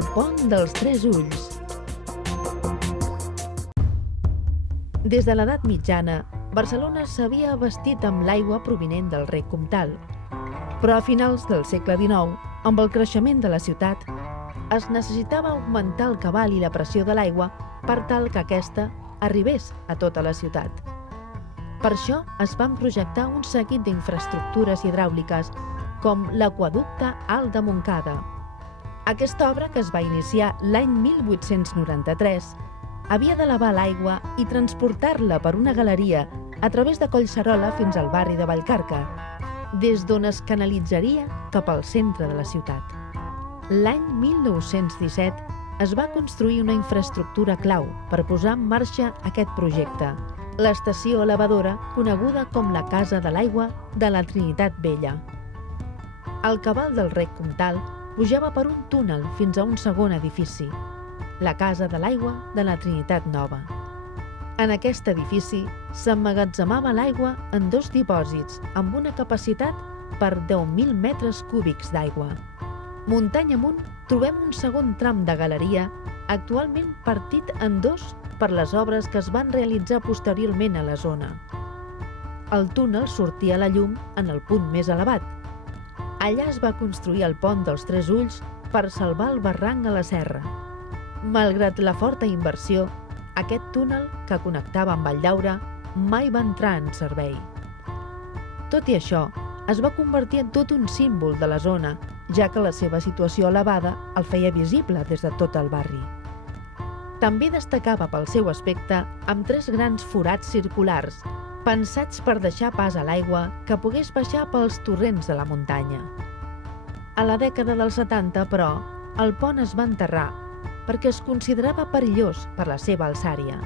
El pont dels Tres Ulls. Des de l'edat mitjana, Barcelona s'havia abastit amb l'aigua provinent del rec Comtal. Però a finals del segle XIX, amb el creixement de la ciutat, es necessitava augmentar el cabal i la pressió de l'aigua per tal que aquesta arribés a tota la ciutat. Per això es van projectar un seguit d'infraestructures hidràuliques, com l'aqüeducte Alt de Montcada. Aquesta obra, que es va iniciar l'any 1893, havia d'elevar l'aigua i transportar-la per una galeria a través de Collserola fins al barri de Vallcarca, des d'on es canalitzaria cap al centre de la ciutat. L'any 1917 es va construir una infraestructura clau per posar en marxa aquest projecte, l'estació elevadora coneguda com la Casa de l'Aigua de la Trinitat Vella. El cabal del rec Comtal pujava per un túnel fins a un segon edifici, la Casa de l'Aigua de la Trinitat Nova. En aquest edifici s'emmagatzemava l'aigua en dos dipòsits amb una capacitat per 10.000 metres cúbics d'aigua. Muntanya amunt trobem un segon tram de galeria, actualment partit en dos per les obres que es van realitzar posteriorment a la zona. El túnel sortia a la llum en el punt més elevat. Allà es va construir el pont dels Tres Ulls per salvar el barranc a la serra. Malgrat la forta inversió, aquest túnel que connectava amb Valldaura mai va entrar en servei. Tot i això, es va convertir en tot un símbol de la zona, ja que la seva situació elevada el feia visible des de tot el barri. També destacava pel seu aspecte amb tres grans forats circulars, pensats per deixar pas a l'aigua que pogués baixar pels torrents de la muntanya. A la dècada dels 70, però, el pont es va enterrar perquè es considerava perillós per la seva alçària.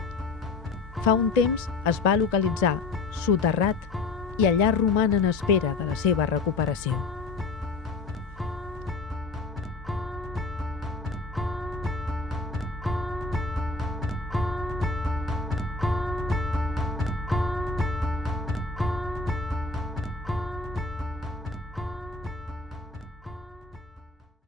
Fa un temps es va localitzar soterrat i allà roman en espera de la seva recuperació.